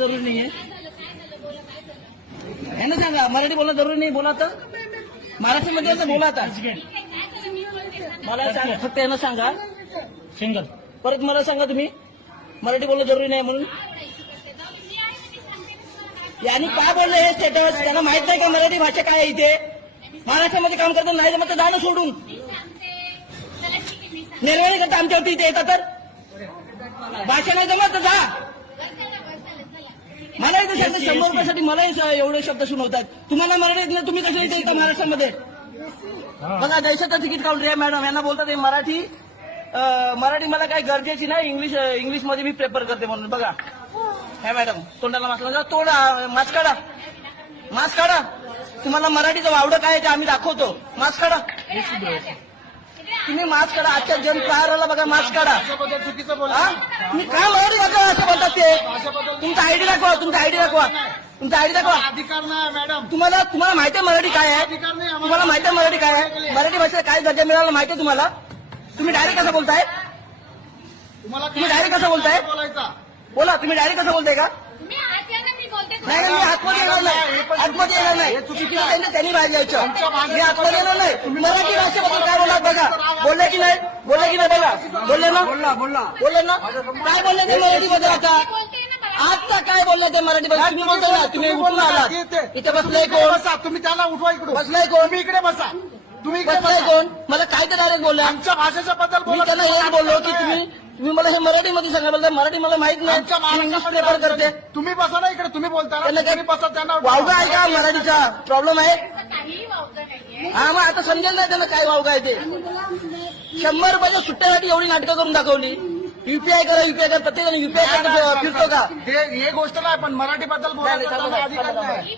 जरूरी नाहीये. यांना सांगा मराठी बोलणं जरूरी नाही. बोला तर महाराष्ट्रामध्ये असं बोला आता. मला सांगा फक्त यांना सांगा सिंगल. परत मला सांगा तुम्ही मराठी बोलणं जरुरी नाही म्हणून. यांनी काय बोललं हे स्टेटस त्यांना माहित नाही का मराठी भाषा काय आहे इथे. महाराष्ट्रामध्ये काम करतात नाही जमत तर जाणं सोडून निर्णय करता आमच्यावरती इथे येतात तर भाषा नाही जमत तर जा. मला इथे शब्द 100 रुपयासाठी मलाही एवढे शब्द सुनवतात. तुम्हाला मराठी येत नाही तुम्ही कशा इथे येता महाराष्ट्रामध्ये. बघा देशाचं तिकीट काउंटर आहे मॅडम. यांना बोलतात हे मराठी मला काही गरजेची नाही. इंग्लिश मध्ये मी प्रेफर करते म्हणून. बघा ह्या मॅडम तोंडाला मास्क तोडा. मास्क काढा. तुम्हाला मराठीचं वावडं काय ते आम्ही दाखवतो. मास्क काढा. तुम्ही मास्क काढा. आजच्या जन प्रहाराला बघा मास्क काढा. तुम्ही काय मराठी भाषा असं बोलतात ते. तुमचा आयडी दाखवा. तुमचा आयडी दाखवा. अधिकार नाही मॅडम. तुम्हाला माहिती आहे मराठी काय आहे. तुम्हाला माहिती आहे मराठी काय आहे. मराठी भाषेला काय दर्जा मिळाला माहिती आहे तुम्हाला. तुम्ही डायरेक्ट कसं बोलताय. तुम्ही डायरेक्ट कसं बोलताय. बोला तुम्ही डायरेक्ट कसं बोलताय का. नाही मी आतमध्ये येणार नाही. चुकीचं त्यांनी बाहेर जायचं. मी आतमध्ये येणार नाही. मराठी भाषेबद्दल काय बोललात बघा. बोलले की नाही बघा. बोलले ना काय बोलले ते मराठीमध्ये. आता काय बोलले ते मराठीमध्ये. तुम्ही बोलताय ना तुम्ही उठून आलात. इथे बसलाय कोण. तुम्ही त्याला उठवा इकडे. बसलाय कोण. तुम्ही इकडे बसा. तुम्ही बसलाय कोण. मला काय तर डायरेक्ट बोलले. आमच्या भाषेच्या बद्दल मी त्यांना हेच बोललो की तुम्ही मला हे मराठीमध्ये सांगा. बोलताय मराठी मला माहित नाही. इंग्लिश प्रेफर करते. तुम्ही बसा ना इकडे. तुम्ही बोलता तुम्ही बसा. त्यांना वावगा आहे का मराठीचा प्रॉब्लेम आहे. हा मग आता समजेल नाही त्यांना काय वावगा आहे ते. 100 रुपयाच्या सुट्ट्यासाठी एवढी नाटकं करून दाखवली. युपीआय करा प्रत्येकाने युपीआय फिरतो का. हे गोष्ट नाही पण मराठी बद्दल बोलायचं अधिकार नाही.